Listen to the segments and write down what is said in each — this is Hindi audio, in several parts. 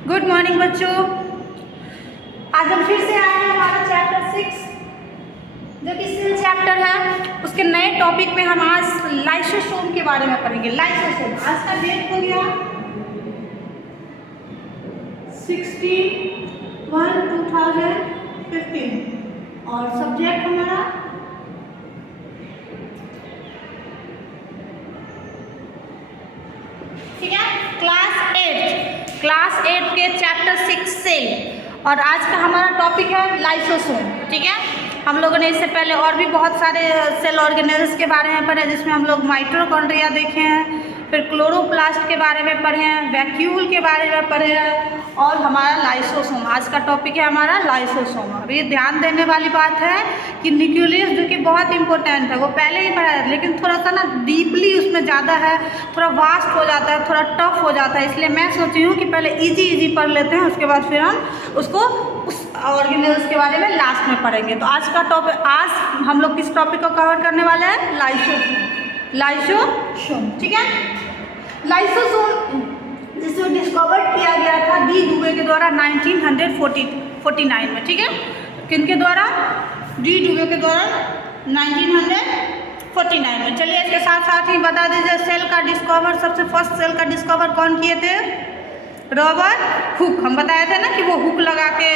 गुड मॉर्निंग बच्चों। आज हम फिर से आए हैं हमारा चैप्टर 6 जो कि सेल चैप्टर है। उसके नए टॉपिक में हम आज लाइसोसोम के बारे में पढ़ेंगे। लाइसोसोम आज का डेट हो गया 16/1/2015 और सब्जेक्ट हमारा ठीक है क्लास 8 के चैप्टर 6 सेल। और आज का हमारा टॉपिक है लाइसोसोम। ठीक है, हम लोगों ने इससे पहले और भी बहुत सारे सेल ऑर्गेनेल्स के बारे में पढ़े, जिसमें हम लोग माइटोकॉन्ड्रिया देखे हैं, फिर क्लोरोप्लास्ट के बारे में पढ़े हैं, वैक्यूल के बारे में पढ़े हैं और हमारा लाइसोसोम। आज का टॉपिक है हमारा लाइसोसोम। अब ये ध्यान देने वाली बात है कि न्यूक्लियस जो कि बहुत इंपॉर्टेंट है, वो पहले ही पढ़ा है, लेकिन थोड़ा सा ना डीपली उसमें ज़्यादा है, थोड़ा वास्ट हो जाता है, थोड़ा टफ हो जाता है। इसलिए मैं सोची हूँ कि पहले इजी पढ़ लेते हैं, उसके बाद फिर हम उसको उस ऑर्गेनेल्स के बारे में लास्ट में पढ़ेंगे। तो आज का टॉपिक, आज हम लोग किस टॉपिक को कवर करने वाले हैं? लाइसोसोम। ठीक है, लाइसोसोम जिसे डिस्कवर किया गया था डी डुवे के द्वारा 1949 में। ठीक है, किनके द्वारा? डी डुवे के द्वारा 1949 में। चलिए इसके साथ साथ ही बता दीजिए सेल का डिस्कवर, सबसे फर्स्ट सेल का डिस्कवर कौन किए थे? Robert Hooke. हम बताए थे ना कि वो हुक लगा के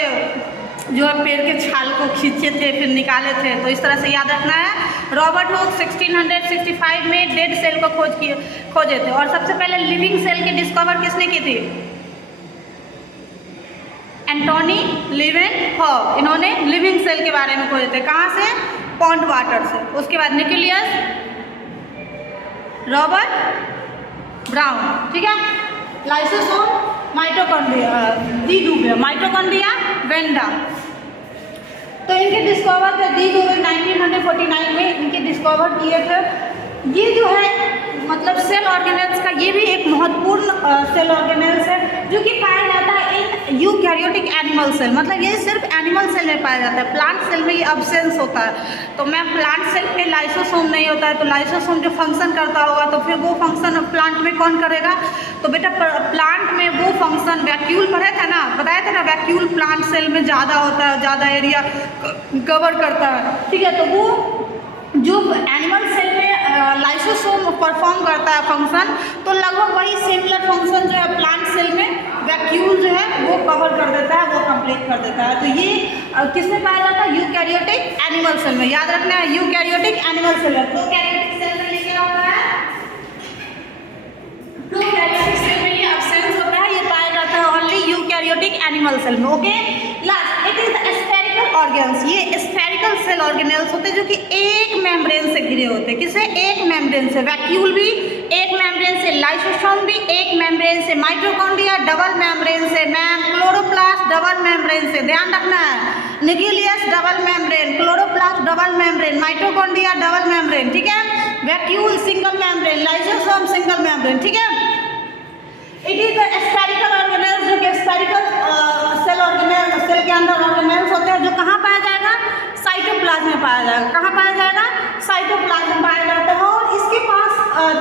जो है पेड़ के छाल को खींचे थे फिर निकाले थे, तो इस तरह से याद रखना है। रॉबर्ट हुक 1665 में डेड सेल को खोजे थे। और सबसे पहले लिविंग सेल की डिस्कवर किसने की थी? एंटोनी लीवेनहॉफ। इन्होंने लिविंग सेल के बारे में खोजे थे। कहाँ से? पॉन्ड वाटर से। उसके बाद न्यूक्लियस रॉबर्ट ब्राउन। ठीक है, lysosome mitochondria de Duve, mitochondria Benda. तो इनके डिस्कवर थे डी डुवे 1949 में इनके डिस्कवर किए थे। ये जो है मतलब सेल ऑर्गेनेल्स का ये भी एक महत्वपूर्ण सेल ऑर्गेनेल्स है जो कि पाया जाता है इन यूकैरियोटिक एनिमल सेल। मतलब ये सिर्फ एनिमल सेल में पाया जाता है, प्लांट सेल में ये अब्सेंस होता है। तो मैम प्लांट सेल में लाइसोसोम नहीं होता है, तो लाइसोसोम जो फंक्शन करता होगा तो फिर वो फंक्शन प्लांट में कौन करेगा? तो बेटा प्लांट में वो फंक्शन वैक्यूल पढ़े थे ना, बताया था ना, वैक्यूल प्लांट सेल में ज़्यादा होता है, ज़्यादा एरिया कवर करता है। ठीक है, तो वो जो एनिमल सेल में लाइसोसोम परफॉर्म करता है फंक्शन, तो लगभग वही सिमिलर फंक्शन जो है प्लांट सेल में वैक्यूल जो है वो कवर कर देता है, वो कंप्लीट कर देता है। तो ये किसमें पाया जाता है? यूकैरियोटिक एनिमल सेल में। याद रखना है यूकैरियोटिक एनिमल सेल है। प्रोकैरियोटिक सेल में ये क्या होता है? प्रोकैरियोटिक सेल में ये अब्सेंस होता है, ये पाया जाता है ओनली यूकैरियोटिक एनिमल सेल में। Okay, last it is spherical organs. ये स्फेरिकल सेल ऑर्गेनेल्स होते हैं जो कि एक मेम्ब्रेन से घिरे होते हैं। किसे? एक मेम्ब्रेन से। वैक्यूल भी एक मेम्ब्रेन से, लाइसोसोम भी एक मेम्ब्रेन से, माइटोकॉन्ड्रिया डबल मेम्ब्रेन से, मैम क्लोरोप्लास्ट डबल मेम्ब्रेन से। ध्यान रखना है, nucleus double membrane, chloroplast double membrane, mitochondria double membrane. ठीक है, vacuole single membrane, lysosome single membrane. ठीक है, it is the spherical organelles जो कि स्फेरिकल सेल ऑर्गेनेल सेल के अंदर ऑर्गेनेल्स होते हैं जो कहाँ पाया जाएगा? साइटोप्लाज्म में पाया जाएगा। कहाँ पाया जाएगा? साइटोप्लाज्म में पाया जाता है। और इसके पास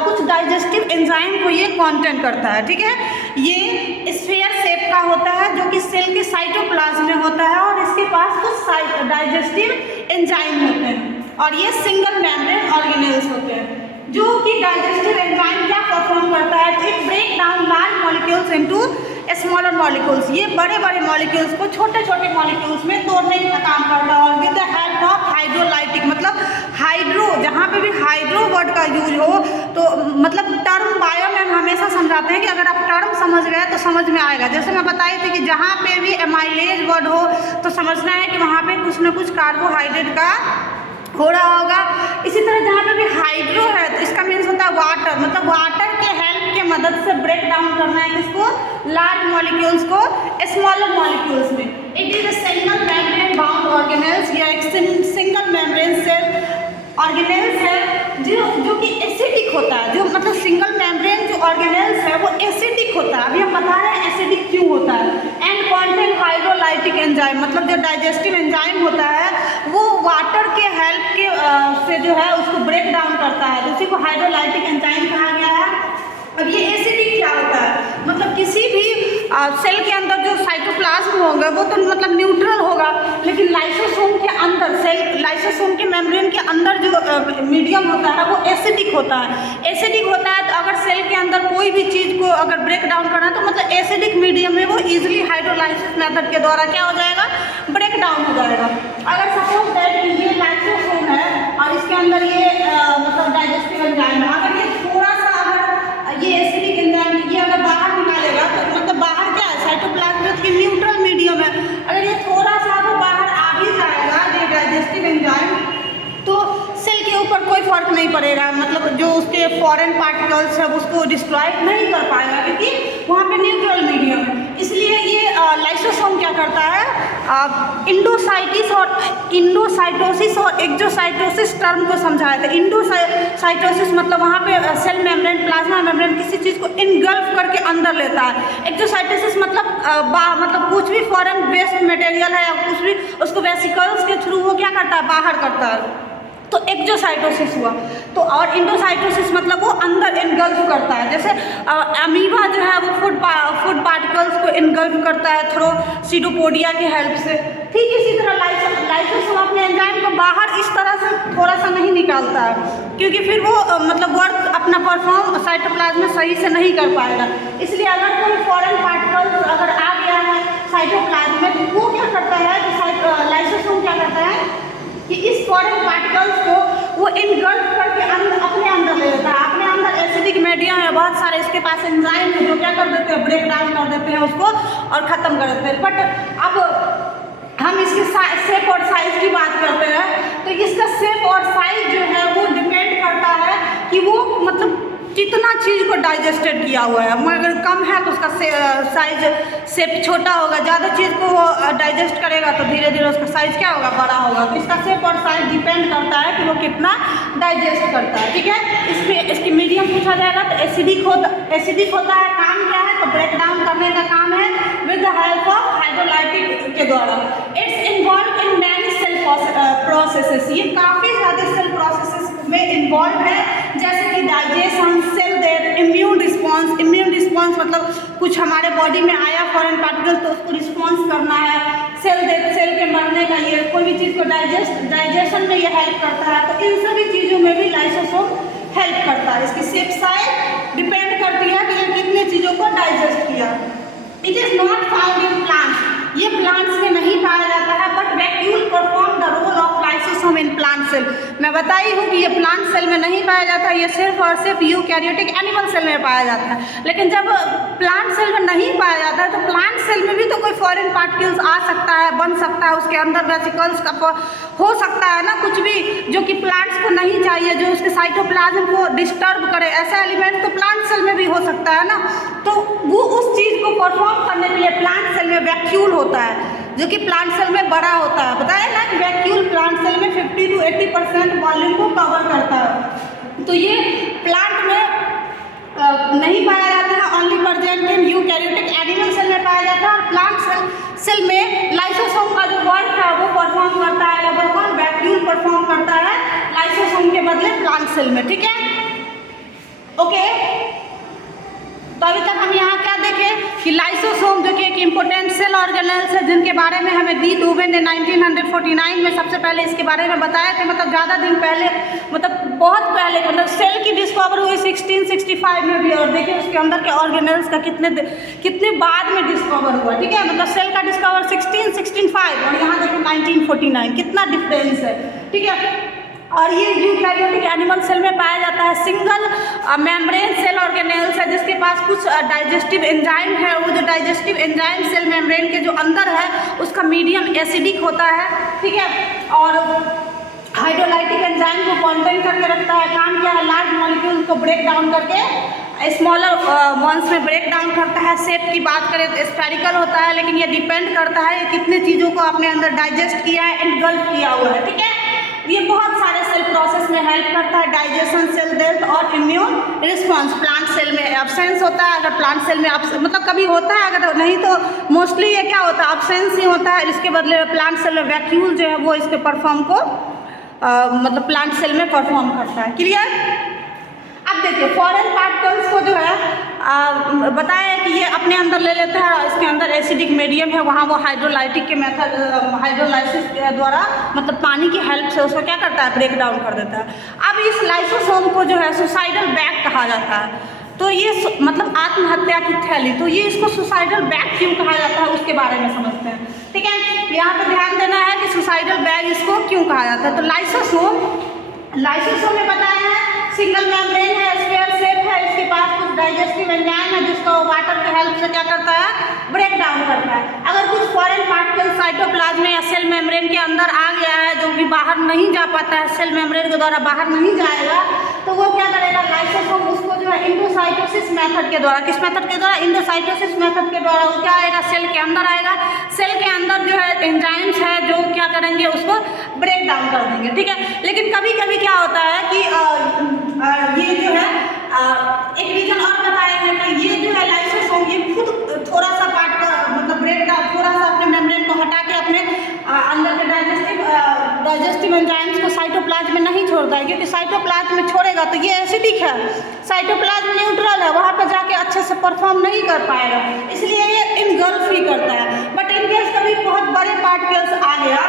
कुछ डाइजेस्टिव एंजाइम को ये कंटेन करता है। ठीक है, ये स्फीयर शेप का होता है जो कि सेल के साइटोप्लाज्म में होता है और इसके पास कुछ डाइजेस्टिव एंजाइम होते हैं और ये सिंगल मेम्ब्रेन ऑर्गेनेल्स होते हैं जो कि डाइजेस्टिव एंजाइम क्या परफॉर्म करता है? It break down large molecules into smaller molecules. ये बड़े बड़े मॉलिक्यूल्स को छोटे छोटे मॉलिक्यूल्स में तोड़ने का काम करता है और with the help of hydrolytic. मतलब हाइड्रो, जहाँ पे भी हाइड्रो वर्ड का यूज हो तो मतलब टर्म बायो में हम हमेशा समझाते हैं कि अगर आप टर्म समझ गए तो समझ में आएगा। जैसे मैं बताई थी कि जहाँ पे भी एमाइलेज वर्ड हो तो समझना है कि वहाँ पे कुछ न कुछ कार्बोहाइड्रेट का हो रहा होगा। इसी तरह जहाँ पे भी हाइड्रो है तो इसका मीन्स होता है वाटर, मतलब वाटर के हेल्प के मदद से ब्रेक डाउन करना है किसको? लार्ज मॉलिक्यूल्स को स्मॉलर मॉलिक्यूल्स में। It is a single membrane bound organelles या एक सिंगल मेम्ब्रेन सेल ऑर्गेनेल्स है जो कि एसिडिक होता है। जो मतलब सिंगल मेम्ब्रेन जो ऑर्गेनेल्स है वो एसिडिक होता है। अभी हम बता रहे हैं एसिडिक क्यों होता है। एंड कॉन्टेन हाइड्रोलाइटिक एंजाइम, मतलब जो डाइजेस्टिव एंजाइम होता है वो वाटर के हेल्प के से जो है उसको ब्रेक डाउन करता है, तो उसी को हाइड्रोलाइटिक एंजाइम कहा गया है। अब ये एसिडिक क्या होता है? मतलब किसी भी सेल के अंदर जो साइटोप्लाज्म होगा वो तो मतलब न्यूट्रल होगा, लेकिन लाइसोसोम के अंदर लाइसोसोम के मेम्ब्रेन के अंदर जो मीडियम होता है वो एसिडिक होता है। एसिडिक होता है तो अगर सेल के अंदर कोई भी चीज़ को अगर ब्रेक डाउन करना है तो मतलब एसिडिक मीडियम में वो इजीली हाइड्रोलाइसिस मेथड के द्वारा क्या हो जाएगा, ब्रेक डाउन हो जाएगा। अगर सपोज दैट ये लाइसोसोम है और इसके अंदर ये मतलब डाइजेस्टिव एंजाइम है, अगर ये थोड़ा सा अगर ये एसिडिक एंजाइम ये अगर बाहर निकालेगा तो मतलब बाहर क्या है, साइटोप्लाज्म की न्यूट्रल मीडियम है, अगर ये थोड़ा सा अगर बाहर आ भी जाएगा ये डाइजेस्टिव एंजाइम तो सेल के ऊपर कोई फर्क नहीं पड़ेगा, मतलब जो उसके फॉरेन पार्टिकल्स है उसको डिस्ट्रॉय नहीं कर पाएगा क्योंकि वहाँ पे न्यूट्रल मीडियम है। इसलिए ये लाइसोसोम क्या करता है, इंडोसाइटोसिस और एक्सोसाइटोसिस टर्म को समझाया था। इंडोसाइटोसिस मतलब वहाँ पे सेल मेम्ब्रेन, प्लाज्मा मेम्ब्रेन किसी चीज़ को इनगल्फ करके अंदर लेता है। एक्सोसाइटोसिस मतलब कुछ भी फॉरेन वेस्ट मटेरियल है या कुछ भी उसको वेसिकल्स के थ्रू वो क्या करता है, बाहर करता है, तो एक्सोसाइटोसिस हुआ। तो और इंडोसाइटोसिस मतलब वो अंदर इनगल्फ करता है, जैसे अमीबा जो है वो फूड पार्टिकल्स को इनगल्फ करता है थ्रू सीडोपोडिया की हेल्प से। ठीक इसी तरह लाइसोसोम अपने एंजाइम को बाहर इस तरह से थोड़ा सा नहीं निकालता है क्योंकि फिर वो मतलब वर्क अपना परफॉर्म साइटोप्लाज्म में सही से नहीं कर पाएगा। इसलिए अगर कोई फॉरेन पार्टिकल अगर आ गया है साइटोप्लाज्म में तो वो क्या करता है कि लाइसोसोम क्या करता है कि इस फॉरेन पार्टिकल्स को वो इनगल्फ करके अपने अंदर ले लेता है। अपने अंदर एसिडिक मीडियम है, बहुत सारे इसके पास एंजाइम है जो क्या कर देते हैं, ब्रेक डाउन कर देते हैं उसको और ख़त्म कर देते हैं। बट अब हम इसके शेप और साइज की बात करते हैं तो इसका शेप और साइज जो है वो डिपेंड करता है कि वो मतलब कितना चीज़ को डाइजेस्टेड किया हुआ है। अगर कम है तो उसका साइज शेप छोटा होगा, ज़्यादा चीज़ को वो डाइजेस्ट करेगा तो धीरे धीरे उसका साइज क्या होगा, बड़ा होगा। तो इसका शेप और साइज डिपेंड करता है कि वो कितना डाइजेस्ट करता है। ठीक है, इसकी मीडियम पूछा जाएगा तो एसिडिक होता है। काम क्या है, तो ब्रेक डाउन करने का काम है with the help of hydrolytic के द्वारा। It's involve in many cell processes, ये काफ़ी ज़्यादा सेल प्रोसेसेस में इन्वॉल्व है, जैसे कि digestion, cell death, immune response मतलब कुछ हमारे बॉडी में आया फॉरेन पार्टिकल तो उसको रिस्पॉन्स करना है, सेल डेथ सेल के मरने का, ये कोई भी चीज़ को डाइजेशन में ये हेल्प करता है। तो इन सभी चीज़ों में भी लाइसोसोम हेल्प करता है। इसकी शेप साइज डिपेंड करती है कि ये कितने चीज़ों को डाइजेस्ट किया। It is not found in plants, ये प्लांट्स में नहीं पाया जाता है, but vacuole perform the role of lysosome in plant cell. मैं बताई हूँ कि ये प्लांट सेल में नहीं पाया जाता, ये सिर्फ और सिर्फ यूकैरियोटिक एनिमल सेल में पाया जाता है। लेकिन जब प्लांट सेल में नहीं पाया जाता है तो प्लांट सेल में भी तो कोई फॉरेन पार्टिकल्स आ सकता है, बन सकता है, उसके अंदर वेसिकल्स का हो सकता है ना, कुछ भी जो कि प्लांट्स को नहीं चाहिए, जो उसके साइटोप्लाज्म को डिस्टर्ब करे, ऐसा एलिमेंट तो प्लांट सेल में भी हो सकता है ना। तो वो उस चीज़ को परफॉर्म करने के लिए प्लांट सेल में वैक्यूल होता है जो कि प्लांट सेल में बड़ा होता है। बताया ना कि वैक्यूल प्लांट सेल में 50 to 80% वॉल्यूम को कवर करता है। तो ये प्लांट में नहीं पाया जाता है, only present in eukaryotic animal cell में पाया जाता है। और प्लांट सेल में लाइसोसोम का जो वर्क है वो परफॉर्म करता है, नंबर 1 वैक्यूल परफॉर्म करता है लाइसोसोम के बदले प्लांट सेल में। ठीक है, ओके। तो अभी तक हम यहाँ क्या देखें कि लाइसोसोम जो कि एक इम्पोर्टेंट सेल ऑर्गेनेल्स है जिनके बारे में हमें डी डुवे ने 1949 में सबसे पहले इसके बारे में बताया था। मतलब ज़्यादा दिन पहले, मतलब बहुत पहले, मतलब सेल की डिस्कवर हुई 1665 में भी, और देखिए उसके अंदर के ऑर्गेनेल्स का कितने बाद में डिस्कवर हुआ। ठीक है, मतलब सेल का डिस्कवर 1665 और यहाँ देखिए 1949, कितना डिफरेंस है। ठीक है, और ये यूकैरियोटिक एनिमल सेल में पाया जाता है। सिंगल मेम्ब्रेन सेल ऑर्गेनेल्स है जिसके पास कुछ डाइजेस्टिव एंजाइम है। वो जो डाइजेस्टिव एंजाइम सेल मेम्ब्रेन के जो अंदर है उसका मीडियम एसिडिक होता है। ठीक है, और हाइड्रोलाइटिक एंजाइम को कॉन्टेन करके रखता है। काम क्या है, लार्ज मॉलिक्यूल को ब्रेक डाउन करके स्मॉलर वंस में ब्रेक डाउन करता है। शेप की बात करें तो स्फेरिकल होता है, लेकिन ये डिपेंड करता है ये कितने चीज़ों को अपने अंदर डाइजेस्ट किया है, एनगल्फ किया हुआ है। ठीक है, ये बहुत सारे सेल प्रोसेस में हेल्प करता है, डाइजेशन, सेल डेथ और इम्यून रिस्पॉन्स। प्लांट सेल में एब्सेंस होता है, अगर प्लांट सेल में मतलब कभी होता है, अगर नहीं तो मोस्टली ये क्या होता है, एब्सेंस ही होता है। इसके बदले प्लांट सेल में वैक्यूल जो है वो इसके परफॉर्म को मतलब प्लांट सेल में परफॉर्म करता है। क्लियर? अब देखिए फॉरेन पार्टिकल्स को जो है बताया कि ये अपने अंदर ले लेता है और इसके अंदर एसिडिक मीडियम है, वहाँ वो हाइड्रोलाइटिक के मेथड हाइड्रोलाइसिस के द्वारा मतलब पानी की हेल्प से उसको क्या करता है, ब्रेक डाउन कर देता है। अब इस लाइसोसोम को जो है सुसाइडल बैग कहा जाता है। तो ये मतलब आत्महत्या की थैली, तो ये इसको सुसाइडल बैग क्यों कहा जाता है उसके बारे में समझते हैं। ठीक है, यहाँ पर ध्यान देना है कि सुसाइडल बैग इसको क्यों कहा जाता है। तो लाइसोसोम में बताया है सिंगल मेम्ब्रेन है, स्फीयर शेप है, इसके पास कुछ डाइजेस्टिव एंजाइम है जिसको वाटर के हेल्प से क्या करता है, ब्रेक डाउन करता है। अगर कुछ फॉरेन पार्टिकल साइटोप्लाज्म या सेल मेम्ब्रेन के अंदर आ गया है जो कि बाहर नहीं जा पाता है, सेल मेम्ब्रेन के द्वारा बाहर नहीं जाएगा, तो वो क्या करेगा, लाइसोसोम उसको जो है इंडोसाइटोसिस मेथड के द्वारा, किस मेथड के द्वारा, इंडोसाइटोसिस मेथड के द्वारा वो क्या आएगा, सेल के अंदर आएगा। सेल के अंदर जो है एंजाइम्स है जो क्या करेंगे, उसको ब्रेक डाउन कर देंगे। ठीक है, लेकिन कभी कभी क्या होता है कि ये जो है एक रीजन और बताया है कि ये जो है लाइसोसोम ये खुद थोड़ा सा पार्ट का मतलब ब्रेक डाउन, थोड़ा सा अपने मेम्ब्रेन को हटा के अपने अंदर के डाइजेस्टिव एंजाइम्स को साइटोप्लाज्म में नहीं छोड़ता है, क्योंकि साइटोप्लाज्म में छोड़ेगा तो ये एसिडिक है, साइटोप्लाज्म न्यूट्रल है, वहाँ पर जाके अच्छे से परफॉर्म नहीं कर पाएगा, इसलिए ये इनगल्फ ही करता है। बट इन केस कभी बहुत बड़े पार्टिकल्स आ गया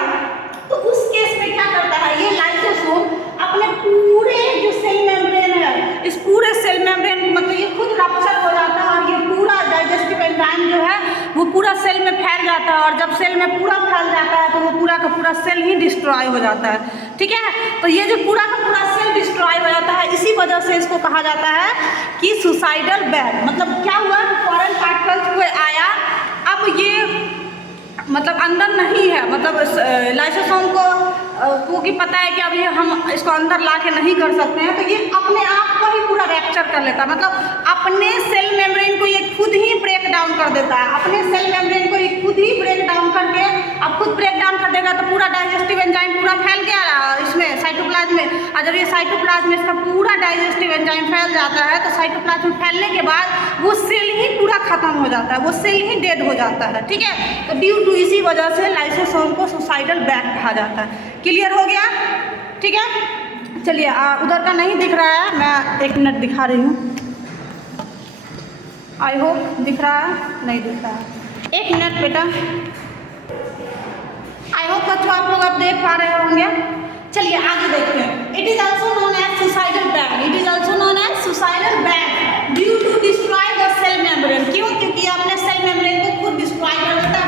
तो उस केस में क्या करता है, ये लाइसोसोम अपने पूरे जो सेल मेम्ब्रेन है, इस पूरे सेल मेम्ब्रेन मतलब ये खुद रप्चर हो जाता है और ये पूरा डाइजेस्टिव एंजाइम जो है वो पूरा सेल में फैल जाता है, और जब सेल में पूरा फैल जाता है तो वो पूरा का पूरा सेल ही डिस्ट्रॉय हो जाता है। ठीक है, तो ये जो पूरा का पूरा सेल डिस्ट्रॉय हो जाता है, इसी वजह से इसको कहा जाता है कि सुसाइडल बैग। मतलब क्या हुआ, फॉरेन पार्टिकल्स को आया, अब ये मतलब अंदर नहीं है, मतलब लाइसोसोम को क्योंकि पता है कि अभी हम इसको अंदर ला के नहीं कर सकते हैं, तो ये अपने आप को ही पूरा रैप्चर कर लेता है, मतलब अपने सेल मेम्ब्रेन को ये खुद ही ब्रेक डाउन कर देता है, अपने सेल मेम्ब्रेन को ये खुद ही ब्रेक डाउन करके, अब खुद ब्रेक डाउन कर देगा तो पूरा डाइजेस्टिव एंजाइम पूरा फैल गया इसमें साइटोप्लाज्म में, और जब ये साइटोप्लाज्म में इसका पूरा डाइजेस्टिव एंजाइम फैल जाता है तो साइटोप्लाज्म फैलने के बाद वो सेल ही पूरा खत्म हो जाता है, वो सेल ही डेड हो जाता है। ठीक है, तो ड्यू टू इसी वजह से लाइसोसोम को सुसाइडल बैग कहा जाता है। क्लियर हो गया? ठीक है, चलिए उधर का नहीं दिख रहा है, मैं 1 मिनट दिखा रही हूँ, आई होप दिख रहा है, नहीं दिख रहा है, 1 मिनट बेटा। आई होप बच्चों आप लोग अब देख पा रहे होंगे। चलिए आगे देखते हैं। It is also known as suicidal bag, it is also known as suicidal bag due to destroy the cell membrane. क्यों? क्योंकि अपने सेल मेम्ब्रेन को खुद डिस्ट्रॉय कर देता है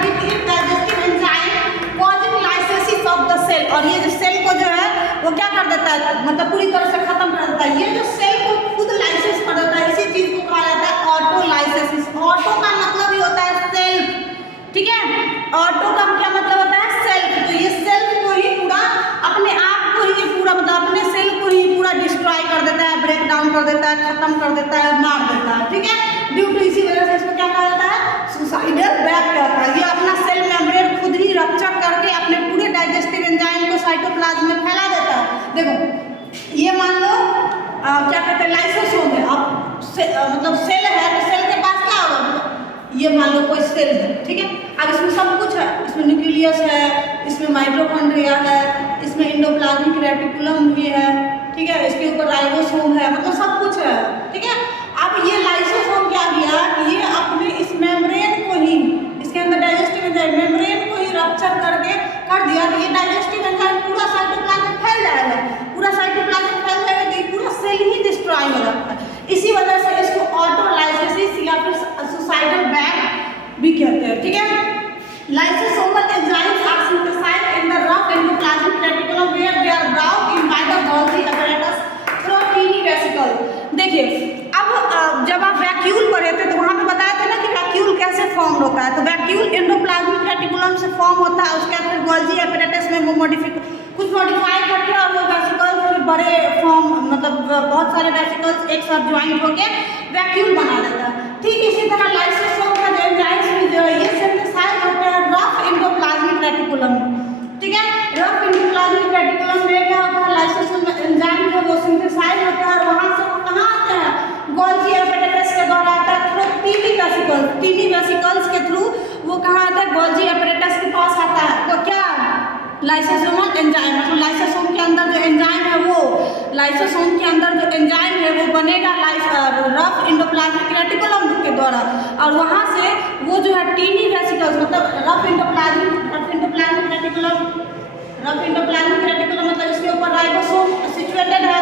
digestive enzyme causing lysis of the cell, और ये जो सेल को जो है वो क्या कर देता है, मतलब पूरी तरह से खत्म कर देता है। ये जो सेल को खुद लाइसिस कर देता है, इसी चीज को कहा जाता है ऑटोलाइसिस। ऑटो का मतलब ही होता है सेल्फ। ठीक है, ऑटो का क्या मतलब होता है, सेल्फ। तो ये सेल्फ को ही पूरा अपने आप को ही पूरा मतलब अपने सेल को ही पूरा डिस्ट्रॉय कर देता है, ब्रेक डाउन कर देता है, खत्म कर देता है, मार देता है। ठीक है, ड्यू टू इसी वजह से इसको क्या कहा जाता है, सुसाइडल बैग कहता है। ये अपना सेल मेम्ब्रेन खुद ही रप्चर करके अपने पूरे डाइजेस्टिव एंजाइम को साइटोप्लाज्म में फैला देता है। देखो ये मान लो क्या कहते हैं, लाइसोसोम है, अब मतलब सेल है, तो सेल के पास क्या होगा, ये मान लो कोई सेल है। ठीक है, अब इसमें सब कुछ है, इसमें न्यूक्लियस है, इसमें माइटोकॉन्ड्रिया है, इसमें एंडोप्लाज्मिक रेटिकुलम भी है। ठीक है, इसके ऊपर राइबोसोम है, मतलब सब कुछ है। ठीक है, अब ये लाइसोसोम क्या किया कि ये अपने इस मेम्ब्रेन को ही, इसके अंदर डाइजेस्टिव एंजाइम मेम्ब्रेन को ही रप्चर करके कर दिया, तो ये डाइजेस्टिव एंजाइम पूरा साइटोप्लाज्म में फैल जाएगा, पूरा साइटोप्लाज्म में फैल जाएगा तो ये पूरा सेल ही डिस्ट्रॉय हो जाता है। इसी वजह से इसको ऑटोलाइसिस या फिर सुसाइडल बैग भी कहते हैं। ठीक है, lysosomal enzymes are synthesized in the rough endoplasmic reticulum where they are brought in by the Golgi apparatus through tiny vesicles। देखिए अब जब आप वैक्यूल पढ़े थे तो वहाँ पे बताया था ना कि वैक्यूल कैसे फॉर्म होता है। तो वैक्यूल एंडोप्लाज्मिक रेटिकुलम से फॉर्म होता है, उसके बाद गोल्जी apparatus में वो कुछ मॉडिफाई करके और वो वेसिकल्स फिर बड़े फॉर्म मतलब बहुत सारे वेसिकल्स एक साथ ज्वाइंट होके वैक्यूल बना देता है। ठीक इसी तरह लाइसोसोम का जो एंजाइम्स जो ये सिंथेसाइज होते हैं रफ एंडोप्लाज्मिक रेटिकुलम में। ठीक है, रफ एंडोप्लाज्मिक रेटिकुलम में क्या होता है, लाइसोसोम एंजाइम जो वो सिंथेसाइज होता है और वहाँ से वो कहाँ आते हैं, गोल्जी apparatus के द्वारा आता है थ्रू टीनी वेसिकल्स के थ्रू वो कहाँ आता है, गोल्जी apparatus के पास आता है। तो क्या लाइसोसोमल एंजाइम मतलब लाइसोसोम के अंदर जो एंजाइम है वो लाइसोसोम के अंदर जो एंजाइम है वो बनेगा रफ एंडोप्लाज्मिक रेटिकुलम के द्वारा, और वहाँ से वो जो है टीनी वेसिकल्स मतलब रफ एंडोप्लाज्मिक रेटिकुलम मतलब इसके ऊपर राइबोसोम सिचुएटेड है।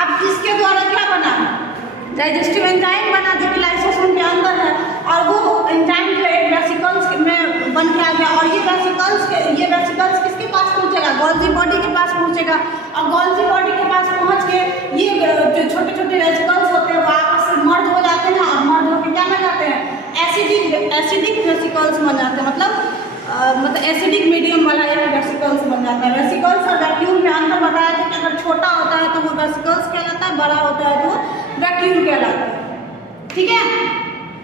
अब इसके द्वारा क्या बना, डाइजेस्टिव एंजाइम बना जो कि लाइसोसोम के अंदर है, और वो एंजाइम जो एक वेसिकल्स में बन के आ गया, और ये वेसिकल्स किसके पास पहुंचेगा, गोल्जी बॉडी के पास पहुंचेगा, और गोल्जी बॉडी के पास पहुंच के ये जो छोटे छोटे वेसिकल्स होते हैं वो आपस में मर्ज हो जाते हैं, और मर्ज होकर क्या बन जाते हैं, एसिडिक वेसिकल्स बन जाते हैं, मतलब एसिडिक मीडियम वाला एक वेसिकल्स बन जाता है। वेसिकल्स और वैक्यूल में अंतर बताया था कि अगर छोटा होता है तो वो वेसिकल्स कहलाता है, बड़ा होता है तो वैक्यूल कहलाता है। ठीक है,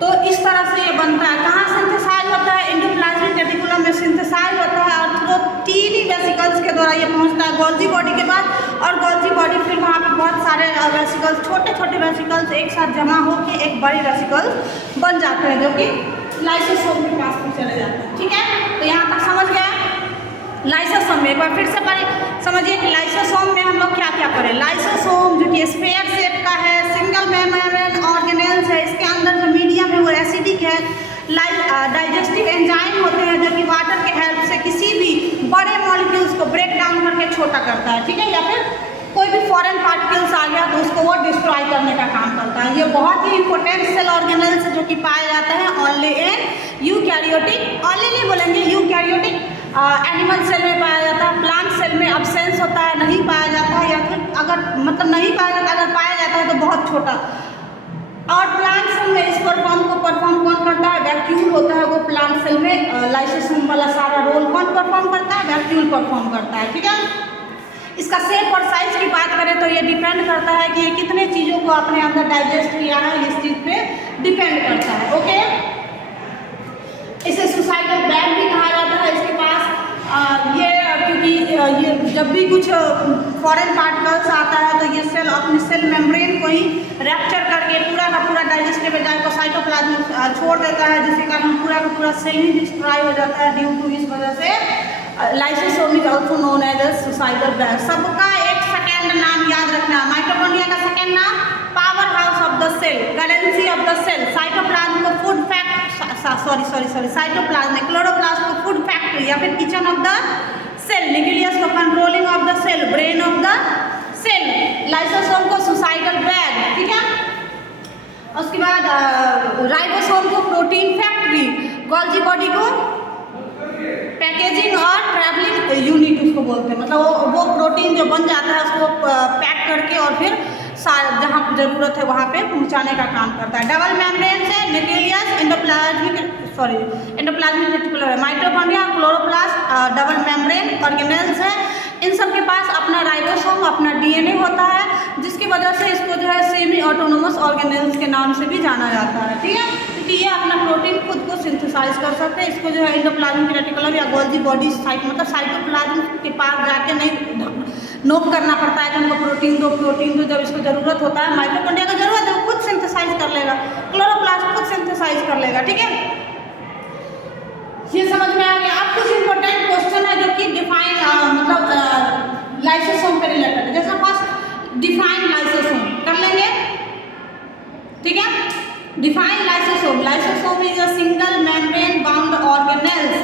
तो इस तरह से ये बनता है। कहाँ सिंथेसाइज होता है, एंडोप्लाज्मिक रेटिकुलम में सिंथेसाइज होता है, और थ्रू टीनी वेसिकल्स के द्वारा ये पहुंचता है गोल्जी बॉडी के पास, और गोल्जी बॉडी फिर वहाँ पे बहुत सारे वेसिकल्स, छोटे छोटे वेसिकल्स एक साथ जमा होकर एक बड़ी वेसिकल्स बन जाते हैं जो कि लाइसोसोम के पास में चले जाते हैं। ठीक है, तो यहाँ तक समझ गए। लाइसोसोम में एक बार फिर से समझिए कि लाइसोसोम में हम लोग क्या क्या करें। लाइसोसोम जो कि स्फीयर शेप का है, सिंगल मेम्ब्रेन ऑर्गेनेल्स है, इसके अंदर जो मीडियम है वो एसिडिक है। डाइजेस्टिव एंजाइम होते हैं जो कि वाटर के हेल्प से किसी भी बड़े मॉलिक्यूल्स को ब्रेक डाउन करके छोटा करता है। ठीक है, या फिर कोई भी फॉरेन पार्टिकल्स आ गया तो उसको वो डिस्ट्रॉय करने का काम करता है। ये बहुत ही इंपॉर्टेंट सेल ऑर्गेनेल्स जो कि पाए जाते हैं ओनली इन यूकैरियोटिक, ओनली नहीं बोलेंगे, यूकैरियोटिक एनिमल सेल में पाया जाता है। प्लांट सेल में अब्सेंस होता है, नहीं पाया जाता है, या फिर अगर मतलब नहीं पाया जाता, अगर पाया जाता है तो बहुत छोटा। और प्लांट सेल में इस परफॉर्म कौन करता है, वैक्यूल होता है वो प्लांट सेल में। लाइसोसोम वाला सारा रोल कौन परफॉर्म करता है, वैक्यूल परफॉर्म करता है। ठीक है, इसका शेप और साइज की बात करें तो ये डिपेंड करता है कि ये कितने चीज़ों को अपने अंदर डाइजेस्ट किया है, इस चीज़ पे डिपेंड करता है। ओके, इसे सुसाइडल बैग भी कहा जाता है। इसके पास क्योंकि ये जब भी कुछ फॉरेन पार्टिकल्स आता है तो ये सेल अपने सेल मेम्ब्रेन को ही रैप्चर करके पूरा का पूरा डाइजेस्टिव एंजाइम को साइटोप्लाज्म छोड़ देता है, जिसके कारण पूरा का पूरा सेल ही डिस्ट्रॉय हो जाता है। ड्यू टू इस वजह से lysosome is also known as a suicidal bag. सबका एक सेकेंड नाम याद रखना। माइटोकॉन्ड्रिया का सेकेंड नाम power house of the cell, currency of the cell. Cytoplasm को फूड फैक्ट साइटोप्लाज्म, क्लोरोप्लास्ट को फूड फैक्ट्री या फिर kitchen of the cell, nucleus को controlling of the cell, brain of the cell, lysosome को सुसाइडल बैग। ठीक है, उसके बाद राइबोसोम को प्रोटीन फैक्ट्री, गोल्जी बॉडी को पैकेजिंग और ट्रैवलिंग यूनिट उसको बोलते हैं। मतलब वो प्रोटीन जो बन जाता है उसको पैक करके और फिर जहाँ ज़रूरत है वहाँ पे पहुँचाने का काम करता है। डबल मेम्ब्रेन से न्यूक्लियस, एंडोप्लाज्मिक रेटिकुलम है, mitochondria, chloroplast, double membrane organelles है। इन सब के पास अपना राइबोसोम, अपना डीएनए होता है, जिसकी वजह से इसको जो है सेमी ऑटोनोमस ऑर्गेनेल्स के नाम से भी जाना जाता है। ठीक है, क्योंकि ये अपना प्रोटीन खुद को सिंथेसाइज कर सकते हैं। इसको जो है एंडोप्लाज्मिक रेटिकुलम या गोल्जी बॉडी मतलब साइटोप्लाज्म के पास जाके नहीं नोक करना पड़ता है कि हमको प्रोटीन दो। जब इसको ज़रूरत होता है, माइटोकॉन्ड्रिया का जरूरत है, वो खुद सिंथेसाइज कर लेगा, क्लोरोप्लास्ट खुद सिंथेसाइज कर लेगा। ठीक है, ये समझ में आ गया। अब कुछ इंपॉर्टेंट क्वेश्चन है जो कि डिफाइन मतलब लाइसोसोम के रिलेटेड है। जैसे फर्स्ट डिफाइन लाइसोसोम कर लेंगे। ठीक है, define lysosome. Lysosome is a single membrane bound organelles,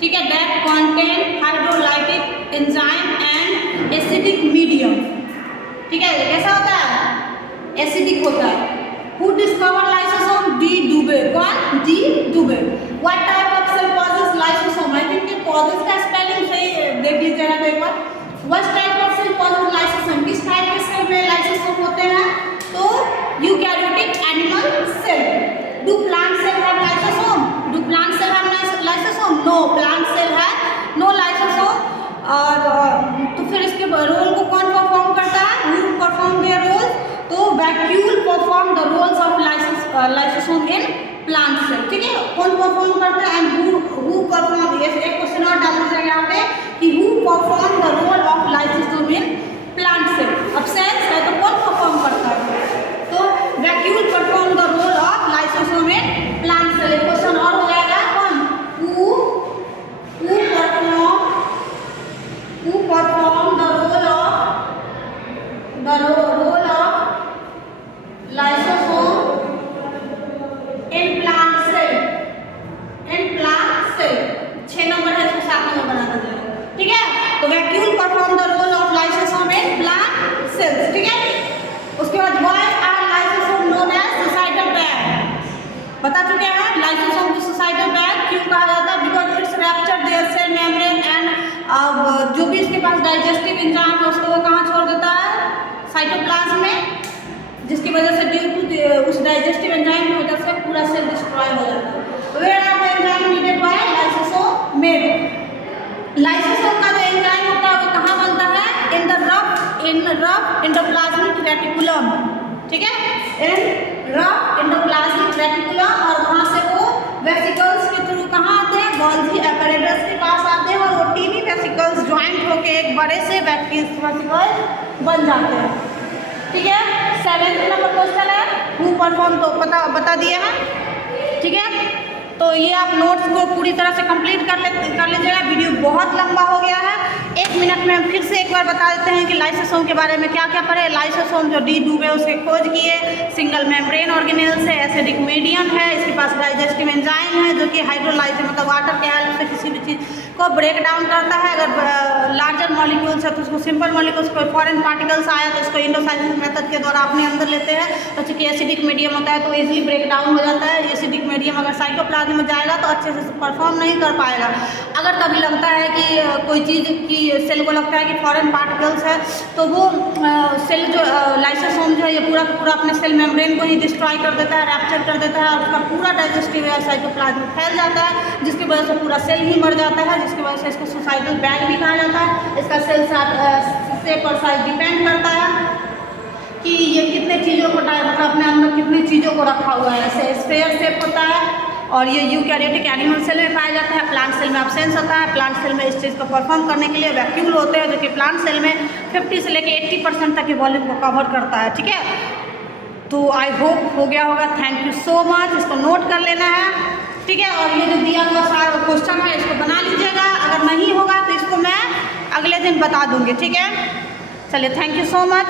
ठीक है, that contain hydrolytic enzyme and acidic medium. ठीक है, कैसा होता है, एसिडिक होता है। हु डिस्कवर लाइसोसोम, डी डुबे। कौन, de Duve. What type of cell causes lysosome, I think causes का स्पेलिंग सही देख लीजिएगा तो एक बार। What type of cell causes lysosome, किस टाइप के सेल में लाइसोसोम होते हैं, तो eukaryotic animal cell. Do plant cell have lysosome, do plant cell have lysosome, no, plant cell have no lysosome. और तो फिर इसके रोल को कौन परफॉर्म करता है, हु परफॉर्म देयर रोल, तो vacuole perform the roles of lysosome in plant cell. ठीक है, कौन परफॉर्म करता है, एंड हु परफॉर्म। ये एक क्वेश्चन और डाल दीजिएगा यहाँ पे कि who perform the role of lysosome in plant cell. Absence है तो कौन परफॉर्म करता है, तो vacuole perform the role of lysosome in plant cell. Question और हो जाएगा, कौन, who perform the role of से 6 नंबर है, इसको 7 नंबर बना दीजिएगा, ठीक है। तो vacuole perform the role of lysosome in plant cells, ठीक है। उसके बाद why are lysosome known as suicidal bag, बता चुके हैं लाइसोसोम को सुसाइडल बैग क्यों कहा जाता है, because it's rupture their cell membrane and जो भी इसके पास डाइजेस्टिव एंजाइम है उसको वो कहाँ छोड़ देता है, साइटोप्लाज्म में, जिसकी वजह से ड्यू टू उस डाइजेस्टिव एंजाइम की वजह से पूरा सेल डिस्ट्रॉय हो जाता है। Where are the enzyme needed by lysosome made, lysosome का जो एंजाइम होता है वो कहाँ बनता है, इन रफ एंडोप्लाज्मिक रेटिकुलम, ठीक है, इन रफ एंडोप्लाज्मिक रेटिकुलम, और वहाँ से वो वेसिकल्स के थ्रू कहाँ आते हैं, गोल्जी एपेरेटस के पास आते हैं, और वो टीनी वेसिकल्स ज्वाइंट होकर एक बड़े से वेसिकल बन जाते हैं, ठीक है। 7th नंबर क्वेश्चन है हु परफॉर्म, तो बता दिया है, ठीक है। तो ये आप नोट्स को पूरी तरह से कंप्लीट कर लीजिएगा, वीडियो बहुत लंबा हो गया है। 1 मिनट में हम फिर से एक बार बता देते हैं कि लाइसोसोम के बारे में क्या क्या पढ़े। लाइसोसोम जो डी डूबे उसके खोज किए, सिंगल मेम्ब्रेन ऑर्गेनेल्स है, एसिडिक मीडियम है, इसके पास डाइजेस्टिव एंजाइम है जो कि हाइड्रोलाइज मतलब वाटर के हेल्प से किसी भी चीज़ को ब्रेक डाउन करता है। अगर लार्जर मॉलिक्यूल्स है तो उसको सिंपल मॉलिक्यूल्स, कोई फॉरेन पार्टिकल्स आया तो उसको इंडोसाइक्लिक मेथड के द्वारा अपने अंदर लेते हैं, तो चूँकि एसिडिक मीडियम होता है तो इजीली ब्रेक डाउन हो जाता है। एसिडिक मीडियम अगर साइटोप्लाज्म में जाएगा तो अच्छे से परफॉर्म नहीं कर पाएगा। अगर कभी लगता है कि कोई चीज़ की सेल को लगता है कि फॉरेन पार्टिकल्स है तो वो सेल जो लाइसोसोम जो है ये पूरा का पूरा अपने सेल मेम्ब्रेन को ही डिस्ट्रॉय कर देता है, रैप्चर कर देता है, और उसका पूरा डाइजेस्टिव या साइटोप्लाज्म में फैल जाता है, जिसकी वजह से पूरा सेल ही मर जाता है, जिसकी वजह से इसको सुसाइडल बैग भी कहा जाता है। इसका सेल शेप और साइज डिपेंड करता है कि ये कितने चीज़ों को मतलब अपने अंदर कितनी चीज़ों को रखा हुआ है। ऐसे स्फेयर शेप होता है और ये यूकैरियोटिक एनिमल सेल में पाया जाता है, प्लांट सेल में एब्सेंस होता है। प्लांट सेल में इस चीज़ को परफॉर्म करने के लिए वैक्यूल होते हैं जो कि प्लांट सेल में 50 से लेकर 80% तक के वॉल्यूम को कवर करता है, ठीक है। तो आई होप हो गया होगा। थैंक यू सो मच, इसको नोट कर लेना है, ठीक है। और ये जो दिया हुआ सारा क्वेश्चन है इसको बना लीजिएगा, अगर नहीं होगा तो इसको मैं अगले दिन बता दूँगी, ठीक है। चलिए, थैंक यू सो मच।